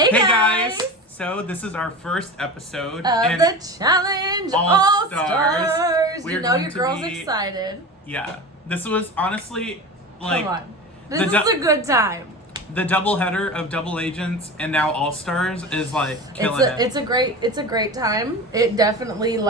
Hey guys! So this is our first episode of the challenge All Stars. You know your girl's excited. Yeah, this was honestly like. Come on, this is a good time. The double header of Double Agents and now All Stars is like killing it. It's a great time. It definitely it's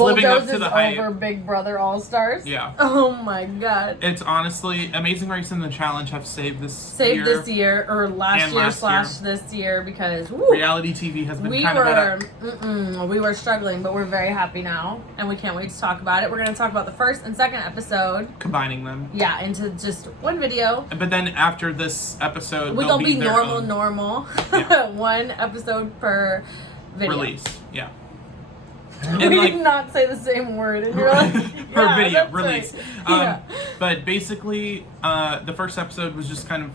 living up to bulldozes the hype. over Big Brother All Stars. Yeah. Oh my god. It's honestly Amazing Race and the Challenge have saved this year or last year / this year because woo, reality TV has been kind of we were struggling, but we're very happy now and we can't wait to talk about it. We're going to talk about the first and second episode, combining them. Yeah, into just one video. But then after this episode, we're gonna be normal. Yeah. One episode per video. Release, yeah. And we did not say the same word, and you're like, per video release. Right. But basically, the first episode was just kind of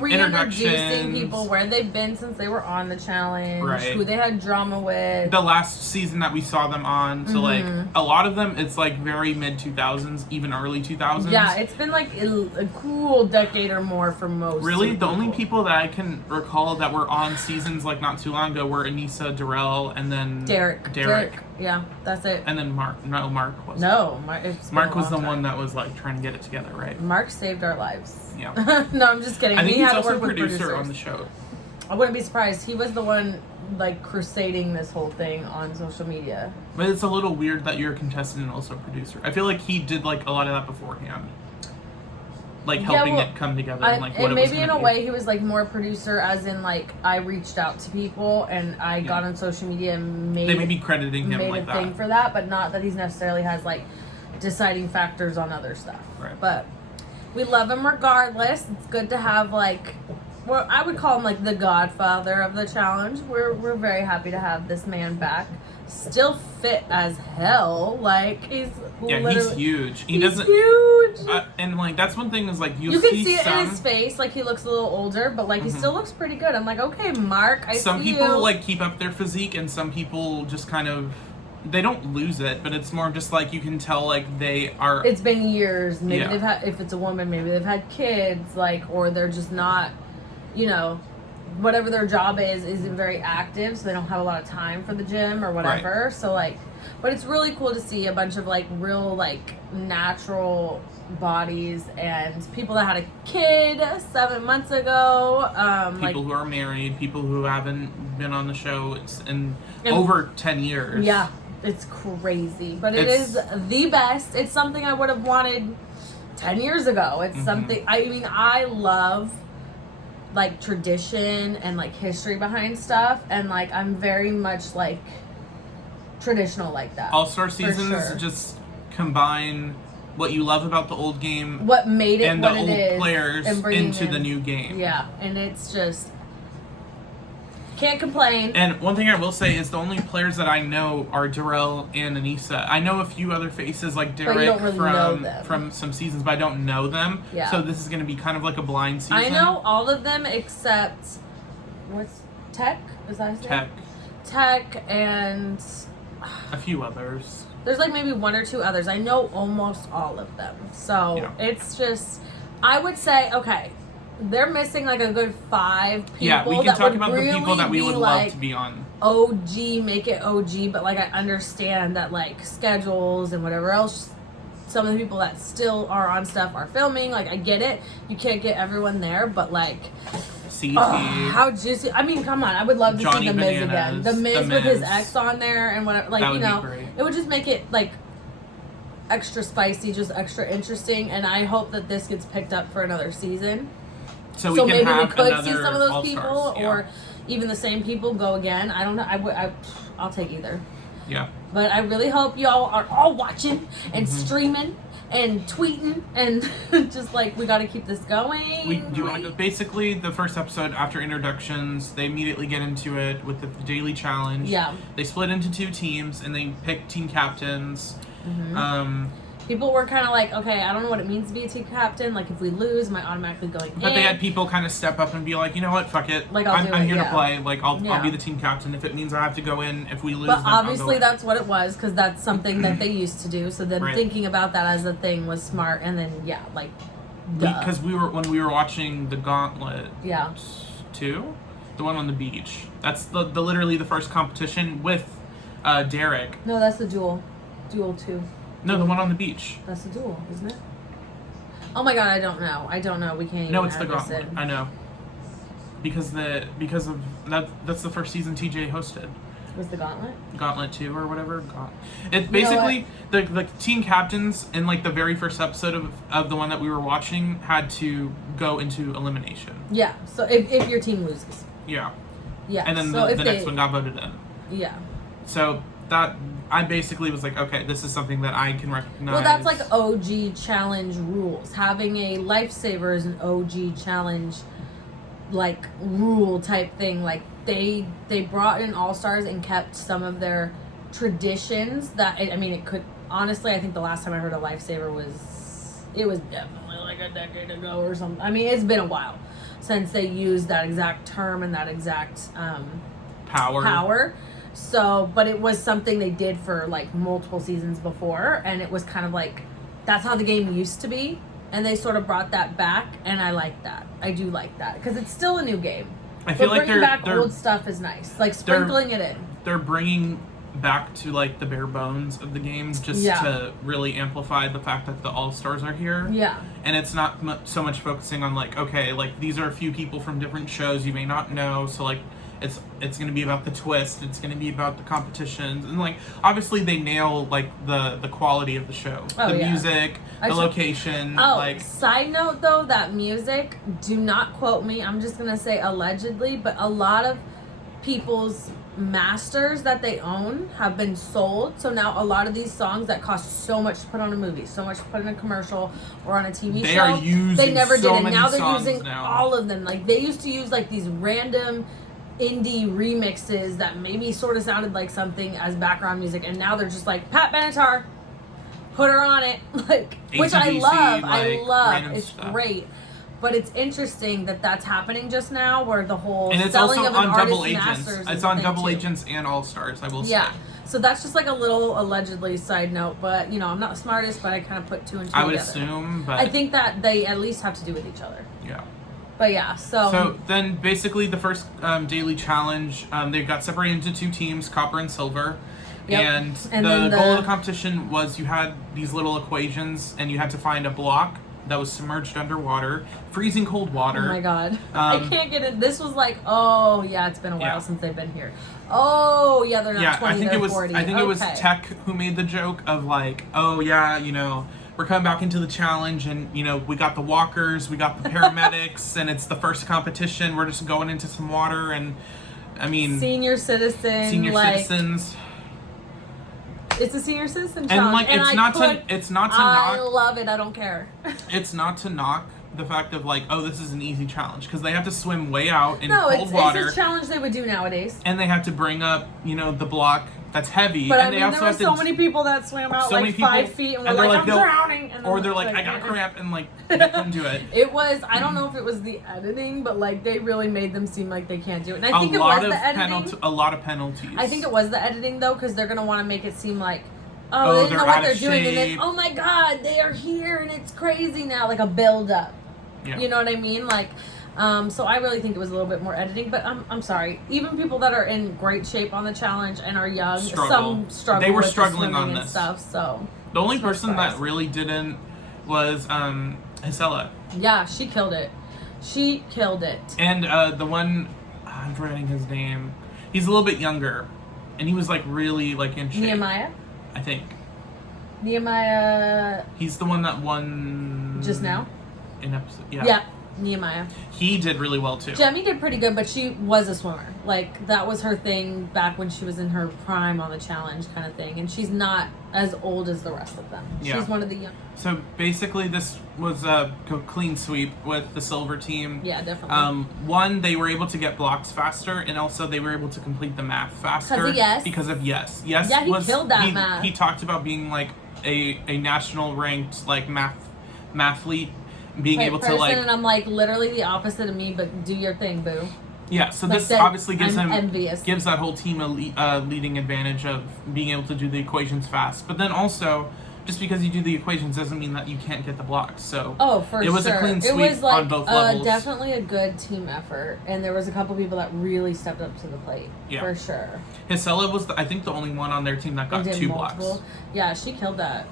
reintroducing people, where they've been since they were on the challenge, right. Who they had drama with. The last season that we saw them on, so like a lot of them, it's like very mid 2000s, even early 2000s. Yeah, it's been like a cool decade or more for most. Really, the only people that I can recall that were on seasons like not too long ago were Anissa, Darrell, and then Derek. Yeah, that's it. And then Mark. No, Mark wasn't. No, Mark was the one that was like trying to get it together, right? Mark saved our lives. Yeah. No, I'm just kidding. I think he he's had to also work with producer on the show. I wouldn't be surprised. He was the one like crusading this whole thing on social media. But it's a little weird that you're a contestant and also a producer. I feel like he did like a lot of that beforehand. Like helping it come together and like what it was maybe in a way he was like more producer, as in like I reached out to people and I got on social media and they may be crediting him like that. Thing for that, but not that he's necessarily has like deciding factors on other stuff. Right. But we love him regardless. It's good to have like, well, I would call him like the godfather of the challenge. We're very happy to have this man back. Still fit as hell. Like he's huge. He's huge. And like that's one thing is like you can see it in his face. Like he looks a little older, but like he still looks pretty good. I'm like, okay, Mark. Some people like keep up their physique, and some people just kind of. They don't lose it, but it's more just like you can tell like they are. It's been years. Maybe they've had. If it's a woman, maybe they've had kids. Like, or they're just not. You know, whatever their job isn't very active, so they don't have a lot of time for the gym or whatever. Right. So like, but it's really cool to see a bunch of like real like natural bodies and people that had a kid 7 months ago. People who are married, people who haven't been on the show in over 10 years. Yeah. It's crazy, but it is the best. It's something I would have wanted 10 years ago. It's something, I mean, I love like tradition and like history behind stuff, and like I'm very much like traditional like that. All-Star seasons just combine what you love about the old game, what made it, and what the it old is, players into the new game. Yeah, and it's just can't complain. And one thing I will say is the only players that I know are Darrell and Anissa. I know a few other faces like Derek from some seasons, but I don't know them. Yeah. So this is going to be kind of like a blind season. I know all of them except what's Tech? Is that his name? Tech and a few others. There's like maybe one or two others. I know almost all of them. So it's just, I would say, okay, they're missing like a good 5 people. Yeah, we can talk about the people that we would love to be on. OG, make it OG, but like I understand that like schedules and whatever else, some of the people that still are on stuff are filming. Like I get it. You can't get everyone there, but like how juicy. I mean, come on. I would love to see The Miz again. The Miz with his ex on there and whatever. Like, you know, it would just make it like extra spicy, just extra interesting. And I hope that this gets picked up for another season. So maybe we could see some of those people, or even the same people go again. I don't know. I'll take either. Yeah. But I really hope y'all are all watching and streaming and tweeting and just like we got to keep this going. Basically, the first episode after introductions, they immediately get into it with the daily challenge. Yeah. They split into 2 teams and they pick team captains. People were kind of like, okay, I don't know what it means to be a team captain. Like, if we lose, am I automatically going in? But they had people kind of step up and be like, you know what, fuck it. Like, I'm here to play. Like, I'll be the team captain. If it means I have to go in, if we lose, but obviously that's what it was, because that's something that they used to do. So then thinking about that as a thing was smart. And then, because when we were watching the Gauntlet 2, The one on the beach. That's the literally the first competition with Derek. No, that's the duel. Duel 2. No, the one on the beach. That's the duel, isn't it? Oh my god, I don't know. We can't. No, it's the gauntlet. I know. Because of that's the first season TJ hosted. Was the gauntlet? Gauntlet 2 or whatever. It's basically the team captains in like the very first episode of the one that we were watching had to go into elimination. Yeah. So if your team loses. Yeah. Yeah. And then the next one got voted in. Yeah. So that I basically was like, okay, this is something that I can recognize. Well, that's like OG challenge rules. Having a lifesaver is an OG challenge, like rule type thing. Like they brought in All-Stars and kept some of their traditions. That I mean, it could honestly. I think the last time I heard a lifesaver was definitely like a decade ago or something. I mean, it's been a while since they used that exact term and that exact power. So, but it was something they did for like multiple seasons before, and it was kind of like that's how the game used to be, and they sort of brought that back, and I like that. I do like that because it's still a new game. I feel like bringing back old stuff is nice, like sprinkling it in. They're bringing back to like the bare bones of the game just to really amplify the fact that the All-Stars are here. Yeah. And it's not so much focusing on like, okay, like these are a few people from different shows you may not know, so like it's going to be about the twist, it's going to be about the competitions, and like obviously they nail like the quality of the show, the music, the location. Like side note though, that music, do not quote me, I'm just going to say allegedly, but a lot of people's masters that they own have been sold, so now a lot of these songs that cost so much to put on a movie, so much to put in a commercial or on a TV show, they never did, and now they're using all of them. Like they used to use like these random indie remixes that maybe sort of sounded like something as background music, and now they're just like Pat Benatar, put her on it, like ACDC, which I love. It's stuff. Great, but it's interesting that that's happening just now, where the whole and it's selling also of an on Double artist Agents. masters. It's on Double Agents and All Stars. I will say. Yeah. So that's just like a little allegedly side note, but you know I'm not the smartest, but I kind of put two and two together. I would assume, but I think that they at least have to do with each other. Yeah. But yeah, so then basically the first daily challenge, they got separated into two teams, copper and silver. Yep. And the goal of the competition was you had these little equations and you had to find a block that was submerged underwater, freezing cold water. Oh my god. I can't get it. This was like, oh yeah, it's been a while since they've been here. Oh yeah, they're not 20, they're 40. I think it was Tech who made the joke of like, oh yeah, you know, we're coming back into the challenge and, you know, we got the walkers, we got the paramedics, and it's the first competition. We're just going into some water and, I mean... Senior citizens. It's a senior citizen challenge. And like, it's not to knock... I love it. I don't care. It's not to knock the fact of like, oh, this is an easy challenge. Because they have to swim way out in cold water. It's a challenge they would do nowadays. And they have to bring up, you know, the block... that's heavy. But and I mean, there were so many people that swam out like 5 feet and were like, I'm drowning. And or they're like, I got cramp, and like, they couldn't do it. It was, I don't know if it was the editing, but like, they really made them seem like they can't do it. And I think it was the editing. A lot of penalties. I think it was the editing though, because they're going to want to make it seem like, oh, they didn't know what they're doing. And then, oh my God, they are here and it's crazy now. Like a build up. Yeah. You know what I mean? Like, so I really think it was a little bit more editing, but I'm sorry. Even people that are in great shape on the challenge and are young, some struggle. They were with struggling on this stuff. So the only person that really didn't was Hisela. Yeah, she killed it. She killed it. And the one, I'm forgetting his name. He's a little bit younger, and he was like really like in shape. Nehemiah, I think. Nehemiah. He's the one that won just now. In episode, Yeah. Nehemiah. He did really well too. Jemmy did pretty good, but she was a swimmer. Like, that was her thing back when she was in her prime on the challenge kind of thing. And she's not as old as the rest of them. Yeah. She's one of the young. So basically this was a clean sweep with the silver team. Yeah, definitely. One, they were able to get blocks faster, and also they were able to complete the math faster. Because of Yes. Yes, yeah, he killed that math. He talked about being like a national ranked like mathlete. Being able to like, and I'm like literally the opposite of me, but do your thing, boo. Yeah, so like this obviously gives that whole team a leading advantage of being able to do the equations fast. But then also, just because you do the equations doesn't mean that you can't get the blocks. So for it was sure. a clean sweep It was like on both levels. Definitely a good team effort, and there was a couple people that really stepped up to the plate. Yeah. For sure. Hisela was, I think, the only one on their team that got 2 blocks. Yeah, she killed that.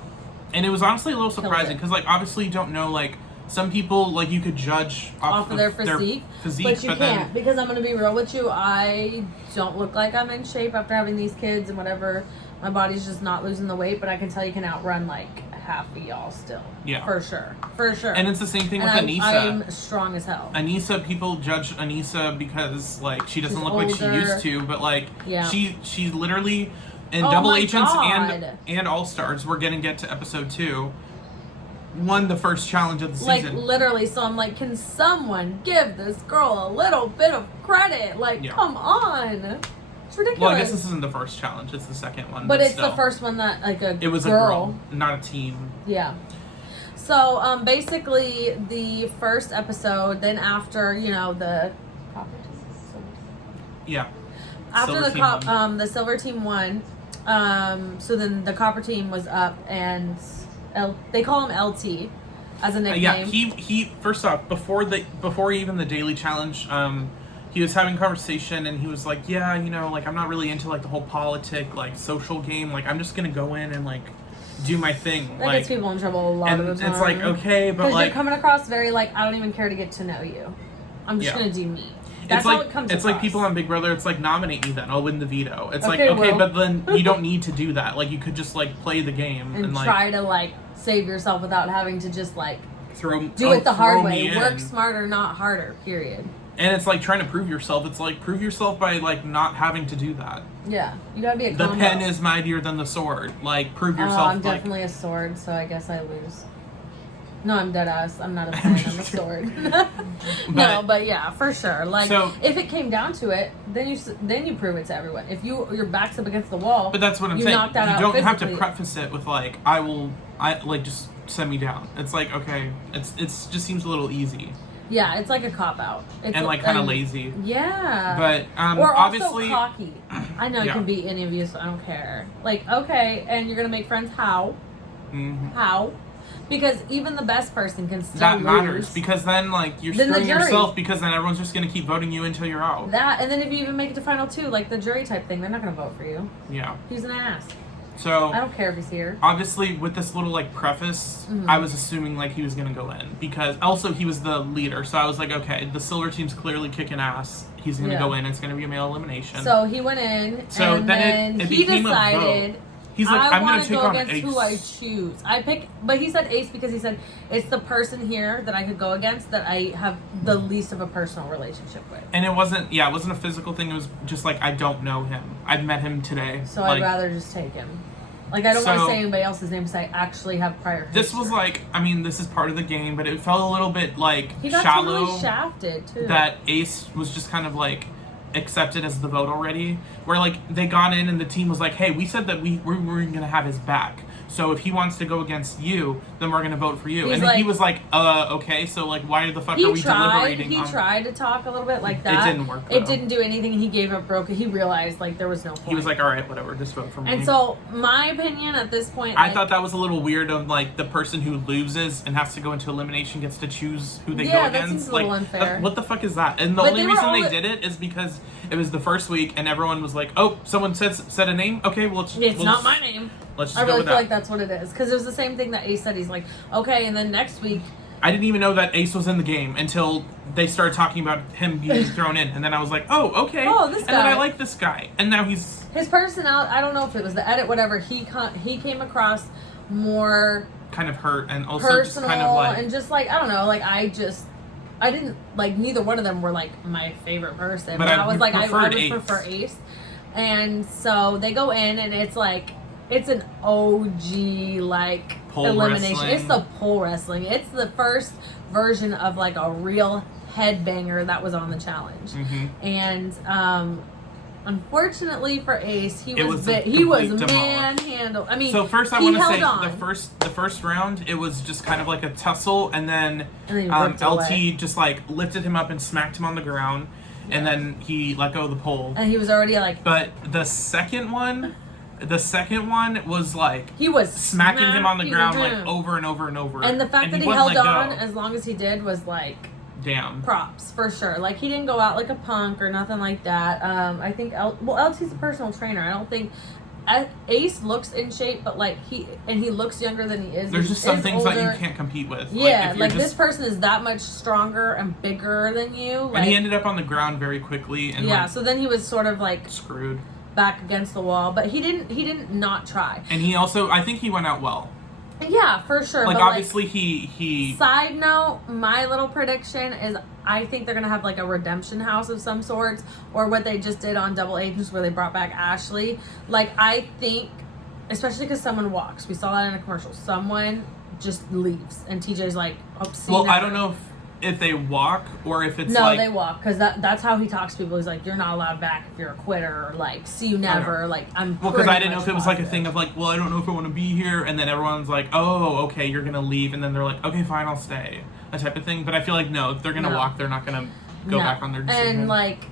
And it was honestly a little surprising because, like, obviously you don't know, like, some people, like, you could judge off of their physique, but you can't, because I'm going to be real with you, I don't look like I'm in shape after having these kids and whatever. My body's just not losing the weight, but I can tell you can outrun, like, half of y'all still. Yeah. For sure. For sure. And it's the same thing with I'm, Anissa. I'm strong as hell. Anissa, people judge Anissa because, like, she doesn't look older. like she used to, but, like, Yeah. she literally, in Oh Double my Agents God. and All-Stars, we're going to get to episode 2, won the first challenge of the Like, season. literally, so I'm like, can someone give this girl a little bit of credit? Like, come on. It's ridiculous. Well, I guess this isn't the first challenge, it's the second one. But it's still. the first one that, like, It was a girl, not a team. Yeah. So, basically, the first episode, then after, you know, the... Yeah. After Silver the silver team won, so then the copper team was up, and they call him LT as a nickname. Yeah, he first off, before even the daily challenge, he was having a conversation and he was like, yeah, you know, like, I'm not really into, like, the whole politic, like, social game. Like, I'm just gonna go in and, like, do my thing. That like, gets people in trouble a lot of the time. it's like, okay, but, because like... you're coming across very, like, I don't even care to get to know you. I'm just gonna do me. That's how it comes across. It's like people on Big Brother, it's like, nominate me then, I'll win the veto. It's Okay, but then you don't need to do that. Like, you could just, like, play the game. And like, try to, like, save yourself without having to just, like, do it the hard way. Work smarter, not harder, period. And it's like trying to prove yourself. It's like, prove yourself by, like, not having to do that. Yeah, you gotta be a combo. The pen is mightier than the sword. Like, prove yourself. I'm definitely a sword, so I guess I lose. No, I'm dead ass. I'm not a pen, I'm a sword. But yeah, for sure. Like, if it came down to it, then you prove it to everyone. If your back's up against the wall, but that's what I'm saying. Knock that you out don't physically. have to preface it with, like, just send me down. It's like, okay, it's just seems a little easy. Yeah, it's like a cop out. And, like, kind of lazy. Yeah. But or obviously also cocky. I know it can be any of you, so I don't care. Like, okay, and you're gonna make friends? How? Mm-hmm. How? Because even the best person can still that lose. matters, because then, like, you're screwing yourself, because then everyone's just gonna keep voting you until you're out. That, and then if you even make it to final 2, like the jury type thing, they're not gonna vote for you. Yeah. He's an ass. So I don't care if he's here. Obviously, with this little, like, preface, I was assuming, like, he was gonna go in, because also he was the leader, so I was like, okay, the silver team's clearly kicking ass. He's gonna go in. It's gonna be a male elimination. So he went in, so and then then it he became decided. A vote. He's like, I'm gonna take on against Ace. who I choose. But he said Ace because he said it's the person here that I could go against that I have the least of a personal relationship with. And it wasn't a physical thing. It was just like, I don't know him. I've met him today. So I'd rather just take him. Like, I don't want to say anybody else's name because I actually have prior history. This was like, I mean, this is part of the game, but it felt a little bit like he got shallow. Totally shafted too. That Ace was just kind of like accepted as the vote already, where like they got in and the team was like, hey, we said that we were gonna have his back, so if he wants to go against you, then we're gonna vote for you. He's and like, he was like, okay, so like, why the fuck are we deliberating? He tried to talk a little bit like that. It didn't work, though. It didn't do anything. He gave up broke. He realized like there was no point. He was like, all right, whatever, just vote for me. And so my opinion at this point, I thought that was a little weird of like the person who loses and has to go into elimination gets to choose who they go against. That seems a little unfair. What the fuck is that? And the only reason they did it is because it was the first week and everyone was like, oh, someone said a name? Okay, well, it's not my name. Let's just I go really with feel that. like that's what it is. Because it was the same thing that Ace said. He's like, okay, and then next week... I didn't even know that Ace was in the game until they started talking about him being thrown in. And then I was like, oh, okay. Oh, this guy. And then I like this guy. And now he's... His personality, I don't know if it was the edit, whatever, he came across more... kind of hurt and also personal, just kind of like... and just like, I don't know, like I didn't, like neither one of them were like my favorite person. But I was like, I would prefer Ace. And so they go in and it's like, it's an OG like pole elimination. Wrestling. It's the pole wrestling. It's the first version of like a real headbanger that was on the challenge. Mm-hmm. And unfortunately for Ace, he was demolished. manhandled. I mean, so first I want to say the first round it was just kind of like a tussle, and then LT just like lifted him up and smacked him on the ground, and then he let go of the pole. And he was already like. But the second one, The second one was like he was smacking him on the ground him. like over and over and over. And the fact that he held on as long as he did was like, damn, props for sure. Like he didn't go out like a punk or nothing like that. I think LT's a personal trainer. I don't think Ace looks in shape, but like he looks younger than he is. There's just some things older. that you can't compete with. Yeah, like this person is that much stronger and bigger than you. Like, and he ended up on the ground very quickly. And yeah, like, so then he was sort of like screwed back against the wall, but he didn't not try. And he also, I think he went out well. Yeah, for sure. Like but obviously he. Side note, my little prediction is I think they're gonna have like a redemption house of some sorts, or what they just did on Double Agents where they brought back Ashley. Like I think, especially because someone walks. We saw that in a commercial. Someone just leaves, and TJ's like, "Oh, see." Well, I don't know if they walk or if it's no, they walk because that's how he talks to people. He's like, "You're not allowed back if you're a quitter," or like, "See you never." Like I'm. Well, because I didn't know if it was like a thing of like, well, I don't know if I want to be here, and then everyone's like, oh, okay, you're gonna leave, and then they're like, okay, fine, I'll stay, a type of thing. But I feel like no, if they're gonna walk, they're not gonna go back on their decision. And like,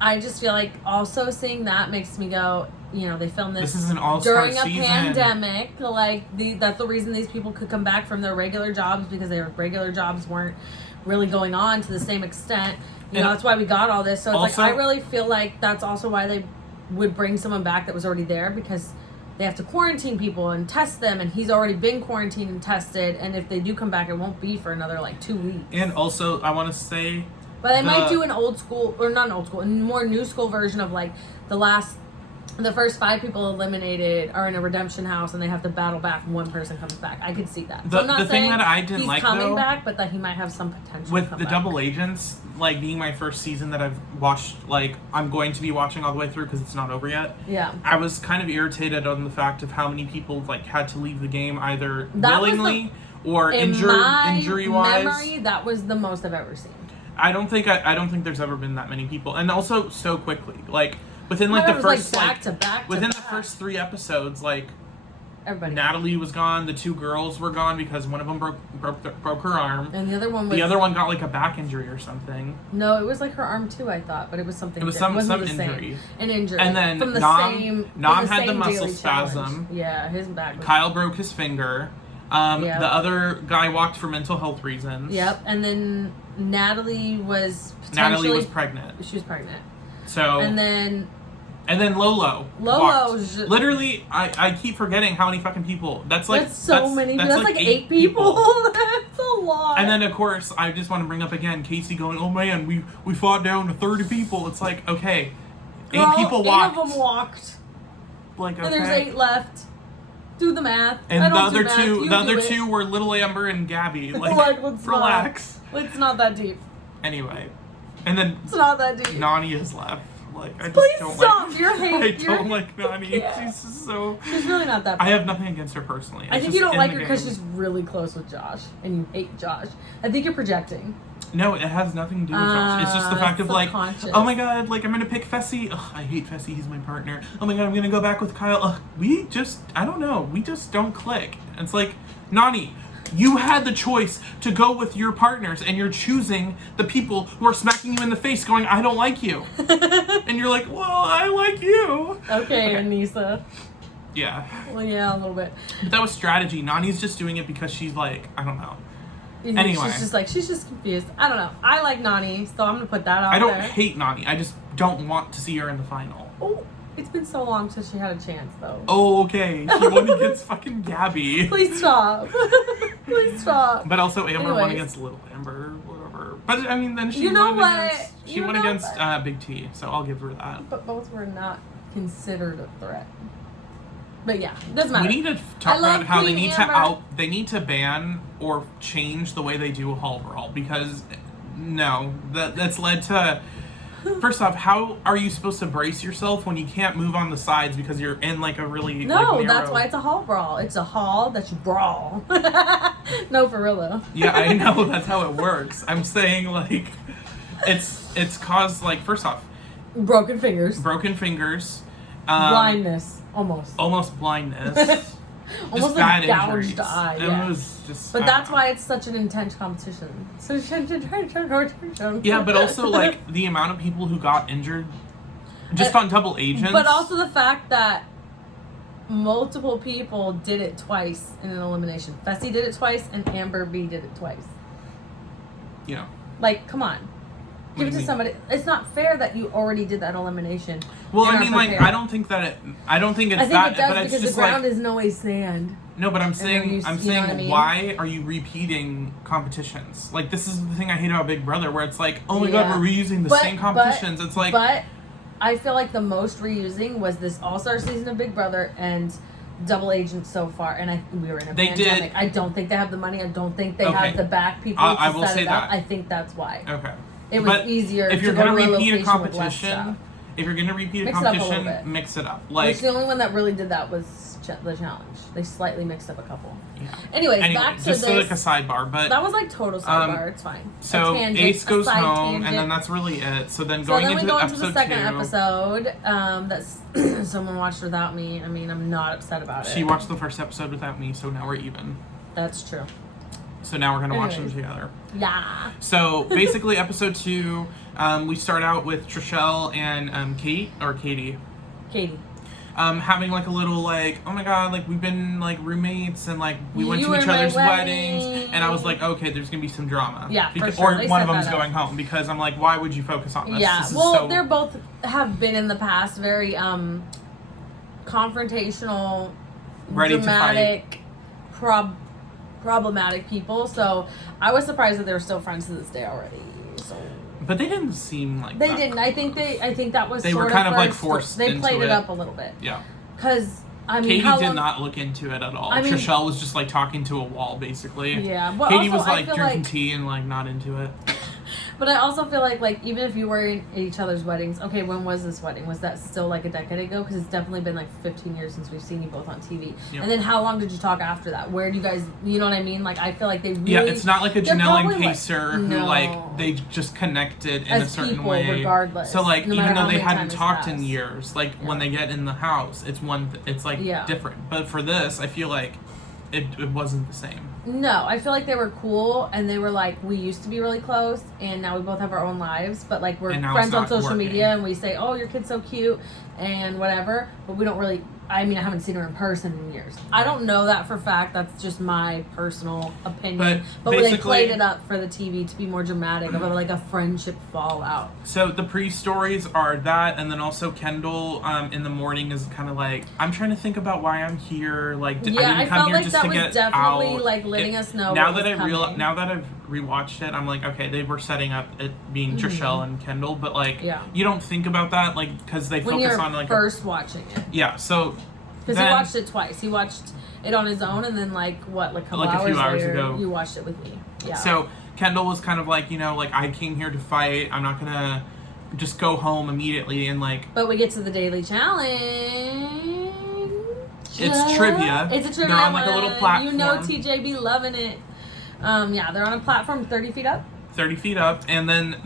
I just feel like also seeing that makes me go, you know, they filmed this is an all-star during a season. pandemic. Like that's the reason these people could come back from their regular jobs, because their regular jobs weren't really going on to the same extent. You know, that's why we got all this. So it's also, like I really feel like that's also why they would bring someone back that was already there, because they have to quarantine people and test them, and he's already been quarantined and tested, and if they do come back, it won't be for another like 2 weeks. And also, I want to say, but they might do an old school, or not an old school, a more new school version of like the first 5 people eliminated are in a redemption house, and they have to battle back. One person comes back. I could see that. So I'm not the thing that I didn't he's like coming though, back, but that he might have some potential with to come the back. Double Agents, like being my first season that I've watched, like I'm going to be watching all the way through because it's not over yet. Yeah, I was kind of irritated on the fact of how many people like had to leave the game either that willingly or in injury wise. Memory, that was the most I've ever seen. I don't think there's ever been that many people, and also so quickly, like within like It the was, first back to back within to the back. first 3 episodes, like Everybody. Natalie was gone, the 2 girls were gone because one of them broke her arm, And the other one was... the other one got like a back injury or something. No, it was like her arm too, I thought, but it was something. It was different. some It wasn't the injury. Same. An injury. And then from the Nam had the same muscle daily spasm. challenge. Yeah, his back. Kyle broke his finger. Yep. The other guy walked for mental health reasons. Yep, and then Natalie was potentially... pregnant. She was pregnant. So... And then Lolo Lolo's walked. Literally, I keep forgetting how many fucking people. That's like many. That's like 8 people. That's a lot. And then of course, I just want to bring up again Casey going, "Oh man, we fought down to 30 people." It's like, okay, 8 people walked. 8 of them walked. Like, okay. And there's 8 left. Do the math. And I the don't do other math. two, You the do other it. 2 were Little Amber and Gabby. Like, let's relax. It's not that deep. Anyway, and then It's not that deep. Nani is left. Like, I just Please don't stop. like. You're hating. I don't like Nani. Yeah. She's just so. She's really not that I bad. have nothing against her personally. I It's think just you don't in like the her because game. she's really close with Josh, and you hate Josh. I think you're projecting. No, it has nothing to do with Josh. It's just the fact of like, subconscious. oh my god, like I'm gonna pick Fessy. Ugh, I hate Fessy. He's my partner. Oh my god, I'm gonna go back with Kyle. Ugh, I don't know. We just don't click. It's like, Nani, you had the choice to go with your partners, and you're choosing the people who are smacking you in the face, going, I don't like you. And you're like, well, I like you. Okay, Anissa. Yeah. Well, yeah, a little bit. But that was strategy. Nani's just doing it because she's like, I don't know. Anyway. She's just confused. I don't know. I like Nani, so I'm gonna put that out I don't there. hate Nani. I just don't want to see her in the final. Oh, it's been so long since she had a chance, though. Oh, okay. She won against fucking Gabby. Please stop. Please stop. But also Amber won Anyways. against Little Amber, whatever. But I mean, then she You know won what? against she You won know against what? Big T, so I'll give her that. But both were not considered a threat. But yeah, doesn't matter. We need to talk I love about how they Queen need Amber. they need to ban or change the way they do a hall brawl, because no, that's led to. First off, how are you supposed to brace yourself when you can't move on the sides because you're in like a really No, like, that's narrow... why it's a hall brawl. It's a hall that you brawl. No, for real though. Yeah, I know that's how it works. I'm saying like it's caused like, first off, Broken fingers. broken fingers, Blindness. Almost blindness. Almost just like bad gouged injuries. eye. It Yeah. was just. But I that's don't know. why it's such an intense competition. Yeah, but also like the amount of people who got injured just on Double Agents. But also the fact that multiple people did it twice in an elimination. Fessy did it twice, and Amber B did it twice. Yeah. Like, come on. Give it to somebody. It's not fair that you already did that elimination. Well, I mean, like, I don't think that I don't think it's that. It does, but it's because just the ground like, isn't always sand. No, but I'm saying, what I mean? Why are you repeating competitions? Like, this is the thing I hate about Big Brother, where it's like, oh my god, we're reusing the same competitions. It's like, but I feel like the most reusing was this All-Star season of Big Brother and Double Agent so far, and we were in a pandemic. I don't think they have the money. I don't think they have the back people to set it up. I think that's why. Okay. It was easier if you're to go going to to repeat a location competition, if you're going to repeat a competition, mix it up. Like, the only one that really did that was the challenge. They slightly mixed up a couple. Yeah. Anyways, back to just this. Like a sidebar, but that was like total sidebar. It's fine. So Ace goes home, and then that's really it. So then going into the second episode, that's someone watched without me. I mean, I'm not upset about it. She watched the first episode without me, so now we're even. That's true. So now we're going to watch them together. Yeah. So basically, episode 2, we start out with Trishelle and Katie. Having like a little like, oh my god, like we've been like roommates and like we went to each other's weddings. And I was like, okay, there's going to be some drama. Yeah, for sure. Or one of them's going home, because I'm like, why would you focus on this? Yeah, this they're both have been in the past very confrontational, ready dramatic, to fight. Problematic people, so I was surprised that they were still friends to this day already. So, but they didn't seem like they didn't. I think that was they sort were kind of like first, forced. They into played it up a little bit. Yeah, because I mean, Katie did not look into it at all. I mean, Trishelle was just like talking to a wall, basically. Yeah, but Katie also, was like drinking tea and like not into it. But I also feel like even if you were in each other's weddings, okay, when was this wedding? Was that still like a decade ago? Because it's definitely been like 15 years since we've seen you both on TV. Yep. And then how long did you talk after that? Where do you guys, you know what I mean? Like, I feel like they really... Yeah, it's not like a Janelle and Pacer who like, they just connected in a certain people, way. Regardless. So like, even though they hadn't talked in years, like when they get in the house, it's like different. But for this, I feel like it wasn't the same. No, I feel like they were cool, and they were like, we used to be really close, and now we both have our own lives, but like we're friends on social media, and we say, oh, your kid's so cute, and whatever, but we don't really, I mean, I haven't seen her in person in years. I don't know that for fact, that's just my personal opinion, but they played it up for the TV to be more dramatic, of like a friendship fallout. So the pre-stories are that, and then also Kendall in the morning is kind of like, I'm trying to think about why I'm here, like, I didn't come here just to get out. Like letting us know. Now that I've rewatched it, I'm like, okay, they were setting up it being Trishelle and Kendall, but like, you don't think about that, like, because they focus on like first watching it. Yeah, so because he watched it twice. He watched it on his own, and then a few hours later, ago, you watched it with me. Yeah. So Kendall was kind of like, like I came here to fight. I'm not gonna just go home immediately and like. But we get to the daily challenge. It's trivia. It's a trivia. They're on like a little platform. You know TJ be loving it. They're on a platform 30 feet up. 30 feet up, and then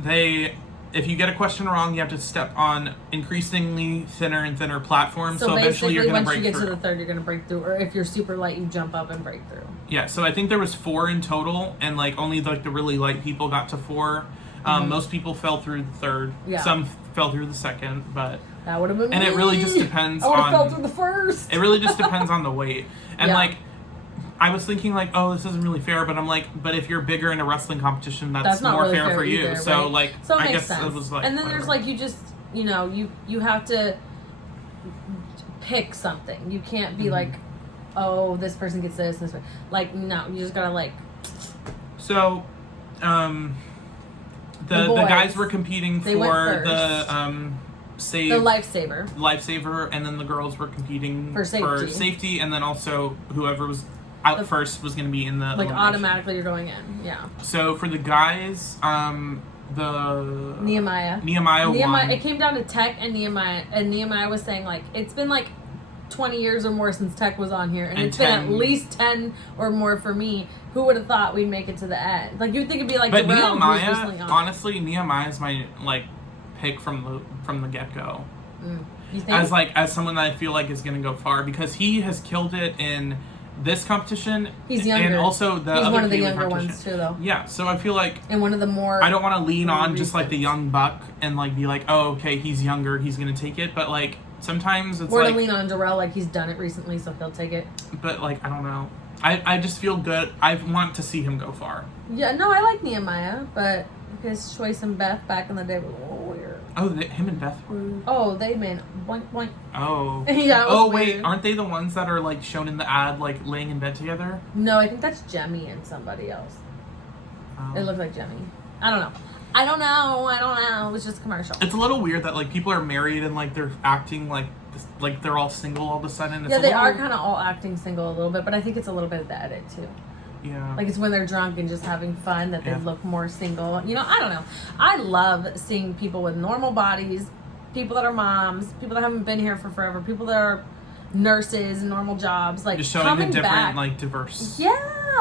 if you get a question wrong, you have to step on increasingly thinner and thinner platforms. So eventually you're going to break through. Once you get to the third, you're going to break through. Or if you're super light, you jump up and break through. Yeah, so I think there was 4 in total, and like only like the really light people got to 4. Most people fell through the third. Yeah. Some fell through the second, but... That would have been And me. It really just depends on... I would have fell through the first. It really just depends on the weight. And like... I was thinking like, oh, this isn't really fair, but I'm like, but if you're bigger in a wrestling competition, that's more really fair for you. Either, so right? like, so I guess sense. It was like, and then whatever. there's like, you just, you have to pick something. You can't be like, oh, this person gets this, and this. Like, no, you just gotta like. So, the guys were competing for the lifesaver, and then the girls were competing for safety, and then also whoever was out first was going to be in the elimination. Automatically you're going in. Yeah. So for the guys, Nehemiah won. It came down to Tech and Nehemiah was saying like it's been like 20 years or more since Tech was on here, and it's been at least 10 or more for me. Who would have thought we'd make it to the end? Like you'd think it'd be like. But Nehemiah, honestly, Nehemiah's my like pick from the get-go. You think? As someone that I feel like is going to go far, because he has killed it in this competition. He's younger. And also he's one of the younger ones too, though. Yeah, so I feel like... And one of the more... I don't want to lean on just like the young buck and like be like, oh, okay, he's younger, he's going to take it. But like, sometimes it's Or like... to lean on Darrell, like he's done it recently, so he'll take it. But, like, I don't know. I just feel good. I want to see him go far. Yeah, no, I like Nehemiah, but his choice and Beth back in the day was a little weird. Oh, him and Beth were... Oh, they made boink, boink. Oh. Yeah, it was oh, weird. wait. Aren't they the ones that are, like, shown in the ad, like, laying in bed together? No, I think that's Jemmy and somebody else. Oh. It looked like Jemmy. I don't know. I don't know. It was just a commercial. It's a little weird that, like, people are married and, like, they're acting like they're all single all of a sudden. It's They are kind of all acting single a little bit, but I think it's a little bit of the edit, too. Yeah. Like, it's when they're drunk and just having fun that they look more single. You know, I don't know. I love seeing people with normal bodies, people that are moms, people that haven't been here for forever, people that are nurses, normal jobs, like, just showing coming the different, back. like, diverse. Yeah,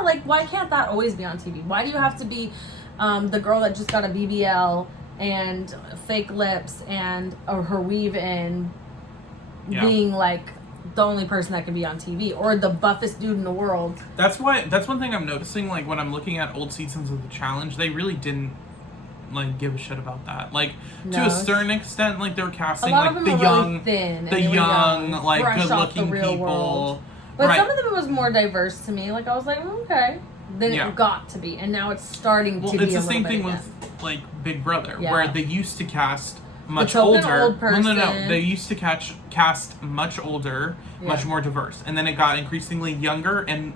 like, why can't that always be on TV? Why do you have to be the girl that just got a BBL and fake lips and her weave in being, like, the only person that can be on TV, or the buffest dude in the world? That's one thing I'm noticing, like, when I'm looking at old seasons of the challenge, they really didn't, like, give a shit about that. Like, to a certain extent, like, they were casting, like, the young, like, good-looking people. But some of them was more diverse to me. Like, I was like, okay. Then it got to be, and now it's starting to be. Well, it's the same thing with, like, Big Brother, where they used to cast much older. Old person. No. They used to cast much older, much more diverse, and then it got increasingly younger and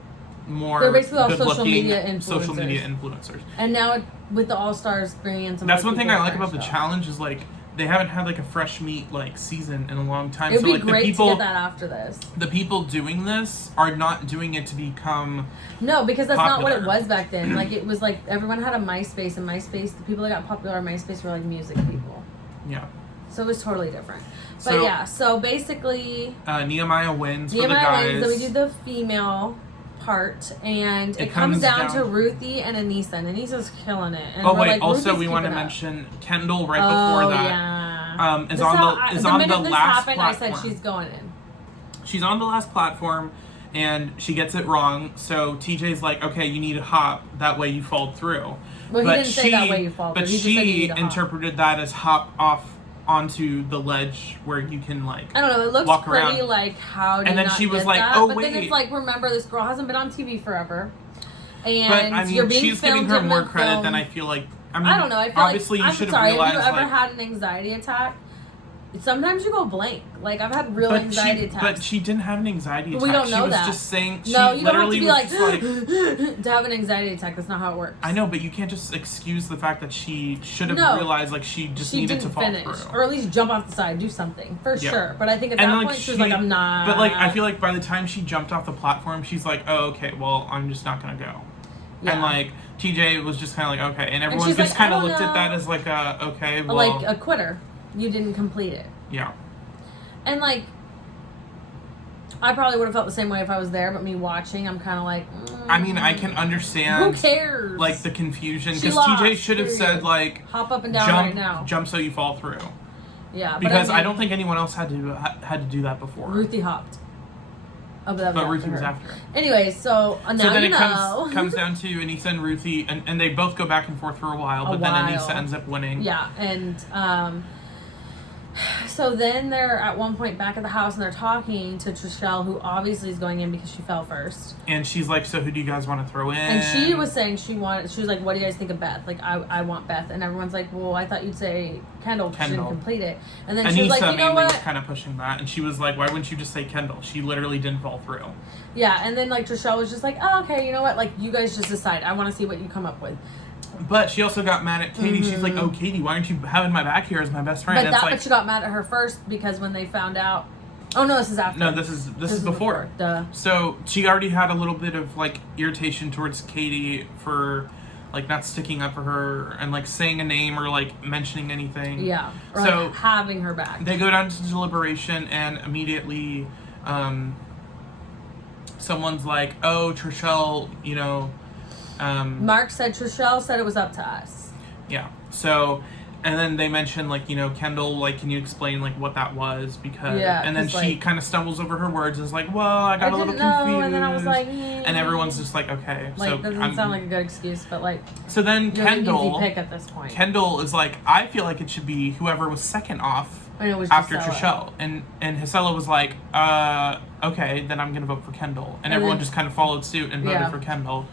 more. They're basically all social media influencers. And now with the All Stars bringing in some. That's one thing I like about the challenge is, like, they haven't had, like, a fresh meat, like, season in a long time. It'd be like, great the people, to get that after this. The people doing this are not doing it to become No, because that's popular. not what it was back then. Like, it was like everyone had a MySpace, and MySpace, the people that got popular on MySpace were, like, music people. Yeah. So it was totally different. But so basically... Nehemiah wins for the guys. Then we do the female part, and it comes down to Ruthie and Anissa. And Anissa's killing it. And also we want to mention Kendall right before that. Yeah. Is on the last platform. I said she's going in. She's on the last platform, and she gets it wrong. So TJ's like, okay, you need to hop. That way you fall through. Well, he didn't say that way you fall through. But she interpreted that as hop off onto the ledge where you can, like, I don't know, it looks walk pretty around. Like, how do and then you not she was get like, that? oh, but wait. then it's like, remember, this girl hasn't been on TV forever. And but, I mean, you're being she's giving her more credit than I feel like. I mean, I don't know. I feel obviously like, you should have realized, have you ever like, had an anxiety attack? Sometimes you go blank. Like, I've had real anxiety attacks. But she didn't have an anxiety attack. We don't know that. She was just saying... No, you don't have to be like to have an anxiety attack. That's not how it works. I know, but you can't just excuse the fact that she should have realized, like, she needed to fall through. Or at least jump off the side, do something. For sure. But I think at that point, she was like, I'm not... But, like, I feel like by the time she jumped off the platform, she's like, oh, okay, well, I'm just not going to go. Yeah. And, like, TJ was just kind of like, okay. And everyone just kind of looked at that as, like, okay, well... Like a quitter. You didn't complete it. Yeah. And, like, I probably would have felt the same way if I was there, but me watching, I'm kind of like... I mean, I can understand... Who cares? Like, the confusion. Because TJ should have said, like... Hop up and down right now. Jump so you fall through. Yeah. Because I don't think anyone else had to do that before. Ruthie hopped. Oh, but Ruthie was after her. Anyways, so now then it comes down to Anissa and Ruthie, and they both go back and forth for a while, but then Anissa ends up winning. Yeah, and... So then they're at one point back at the house and they're talking to Trishelle, who obviously is going in because she fell first. And she's like, so who do you guys want to throw in? And she was saying she was like, what do you guys think of Beth? Like, I want Beth. And everyone's like, well, I thought you'd say Kendall because she didn't complete it. And then she was like, you know what? was kind of pushing that. And she was like, why wouldn't you just say Kendall? She literally didn't fall through. Yeah, and then, like, Trishelle was just like, oh, okay, you know what? Like, you guys just decide. I want to see what you come up with. But she also got mad at Katie. Mm-hmm. She's like, oh, Katie, why aren't you having my back here as my best friend? But she got mad at her first because when they found out... Oh, no, this is after. No, this is before. Duh. So she already had a little bit of, like, irritation towards Katie for, like, not sticking up for her and, like, saying a name or, like, mentioning anything. Yeah. Or, like, having her back. They go down to deliberation and immediately someone's like, oh, Trishelle, you know... Mark said Trishelle said it was up to us. Yeah. So, and then they mentioned, like, you know, Kendall, like, can you explain, like, what that was? Because, and then she kind of stumbles over her words and is like, well, I got a little confused. And then I was like, and everyone's just like, okay. Like, so doesn't sound like a good excuse, but, like, so then Kendall, an easy pick at this point. Kendall is like, I feel like it should be whoever was second off And it was after Gisela. Trishelle. And Gisela was like, okay, then I'm going to vote for Kendall. And everyone just kind of followed suit and voted for Kendall.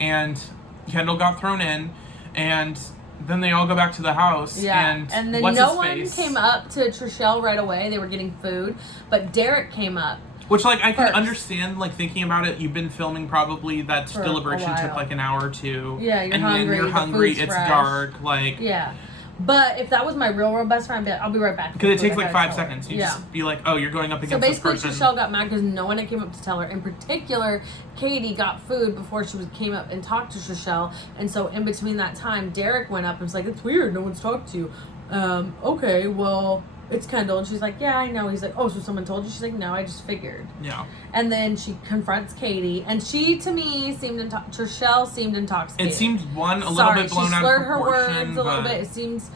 And Kendall got thrown in, and then they all go back to the house. Yeah, and then no one came up to Trishelle right away. They were getting food, but Derek came up. Which, like, I can understand, like, thinking about it. You've been filming probably. That deliberation took, like, an hour or two. Yeah, you're hungry. You're hungry. It's fresh. Dark. Like, yeah. But if that was my real best friend, I'll be right back. Because it takes like 5 seconds. You just be like, oh, you're going up against this person. So basically, Trishelle got mad because no one had came up to tell her. In particular, Katie got food before she came up and talked to Trishelle. And so in between that time, Derek went up and was like, it's weird. No one's talked to you. Okay, well, it's Kendall. And she's like, yeah, I know. He's like, oh, so someone told you? She's like, no, I just figured. Yeah. And then she confronts Katie. And she, to me, Trishelle seemed intoxicated. It seemed, a little bit blown out of proportion. She slurred her words a little bit. It seems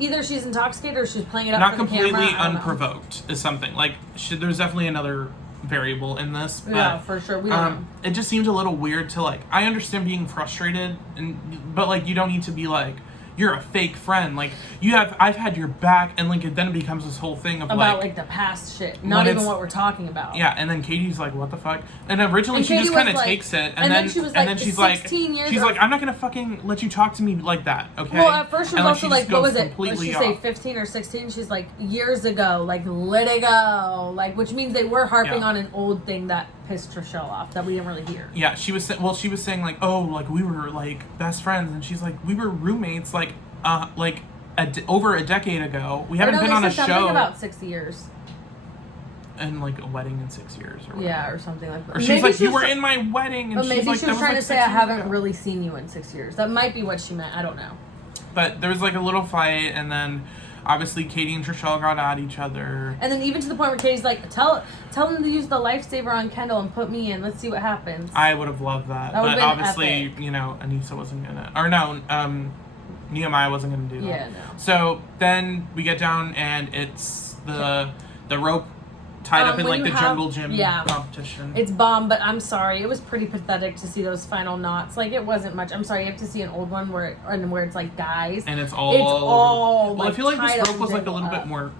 either she's intoxicated or she's playing it up for the camera. Not completely unprovoked is something. Like, there's definitely another variable in this. But, yeah, for sure. We don't know. It just seems a little weird to, like, I understand being frustrated, but, like, you don't need to be, like, you're a fake friend. Like, I've had your back, and, like, it then becomes this whole thing of, about, like, the past shit. Not even what we're talking about. Yeah, and then Katie's like, what the fuck? And originally she just kind of takes it, and then she was like, she's like, I'm not gonna fucking let you talk to me like that, okay? Well, at first she was also like, what was it? Did she say 15 or 16? She's like, years ago, like, let it go. Like, which means they were harping on an old thing that pissed Trishelle off that we didn't really hear. Yeah, she was saying, like, oh, like, we were, like, best friends, and she's like, we were roommates, like, over a decade ago. We haven't been on a show. Something about 6 years. And like a wedding in 6 years, or whatever. Yeah, or something like that. Or she's like, you were in my wedding, and but maybe like, she was trying to say I haven't really seen you in 6 years. That might be what she meant. I don't know. But there was like a little fight, and then obviously Katie and Trishelle got at each other. And then even to the point where Katie's like, tell them to use the lifesaver on Kendall and put me in. Let's see what happens. I would have loved that, but obviously, epic. Anissa wasn't gonna, or no, Nehemiah wasn't going to do that. Yeah, no. So then we get down, and it's the rope tied up in like the jungle gym competition. It's bomb, but I'm sorry, it was pretty pathetic to see those final knots. Like, it wasn't much. I'm sorry, you have to see an old one where it's like guys, and it's all like, well, I feel like this rope was like a little bit more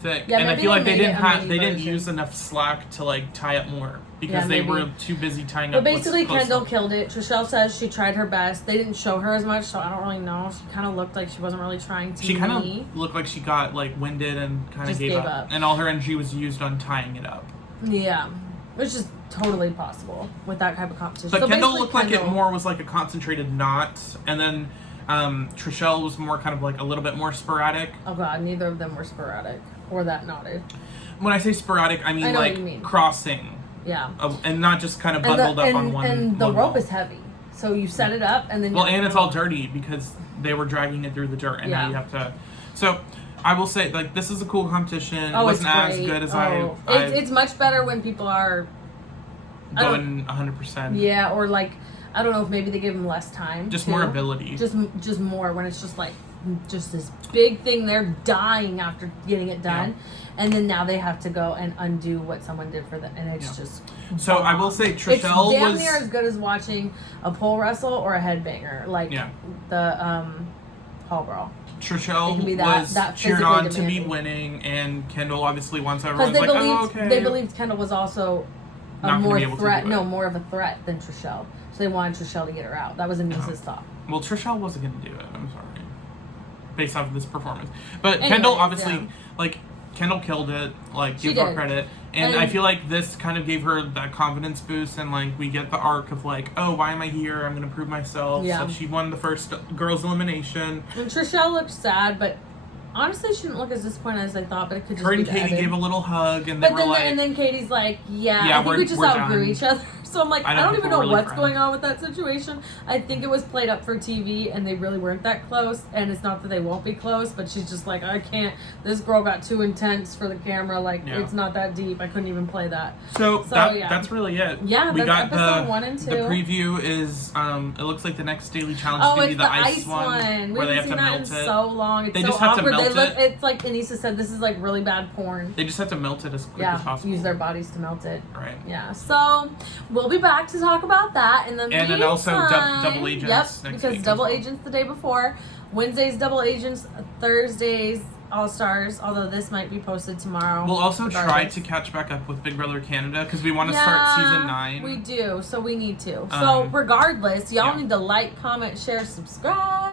thick, yeah, and I feel like they didn't use enough slack to like tie up more because they were too busy tying up. But basically, Kendall killed it. Trishelle says she tried her best. They didn't show her as much, so I don't really know. She kind of looked like she wasn't really trying to. She kind of looked like she got like winded and kind of gave up, and all her energy was used on tying it up. Yeah, which is totally possible with that type of competition. But so Kendall looked like it more was like a concentrated knot, and then Trishelle was more kind of like a little bit more sporadic. Oh god, neither of them were sporadic or that knotted. When I say sporadic, I mean like crossing. Yeah. And not just kind of bundled up on one. And the rope is heavy, so you set it up and then. Well, and it's all dirty because they were dragging it through the dirt, and now you have to. So I will say, like, this is a cool competition. Oh, it wasn't as good as It's much better when people are going 100%. Yeah, or like, I don't know if maybe they give them less time. Just more ability. Just more when it's just like just this big thing. They're dying after getting it done, and then now they have to go and undo what someone did for them, and it's just. So I will say, Trishelle it's damn near as good as watching a pole wrestle or a headbanger, like the hall brawl. Trishelle was cheered on to be winning, and Kendall obviously wants everyone's like, oh, okay. They believed Kendall was also more of a threat than Trishelle. So they wanted Trishelle to get her out. That was Anissa's thought. Well, Trishelle wasn't going to do it. I'm sorry. Based off of this performance. But Kendall, obviously, like, Kendall killed it. Like, give her credit. And I feel like this kind of gave her that confidence boost. And, like, we get the arc of, like, oh, why am I here? I'm going to prove myself. Yeah. So she won the first girls' elimination. And Trishelle looked sad, but honestly, she didn't look as disappointed as I thought, but it could just be her and Katie gave a little hug, and then Katie's like, I think we just outgrew each other. So I'm like, I don't even know what's going on with that situation. I think it was played up for TV, and they really weren't that close. And it's not that they won't be close, but she's just like, I can't. This girl got too intense for the camera. Like, it's not that deep. I couldn't even play that. So that's really it. Yeah, we got episode 1 and 2. The preview is, it looks like the next daily challenge is going to be the ice one. Where they have to melt it. So long. It's so just awkward. Have to melt it. It's like Anissa said, this is like really bad porn. They just have to melt it as quick as possible. Use their bodies to melt it. Right. Yeah. So we'll be back to talk about that in the meantime. And then also Double Agents. Yep, because Double Agents the day before. Wednesdays Double Agents. Thursdays All Stars, although this might be posted tomorrow. We'll also try regardless. to catch back up with Big Brother Canada because we want to start season 9. We do, so we need to. So regardless, y'all need to like, comment, share, subscribe.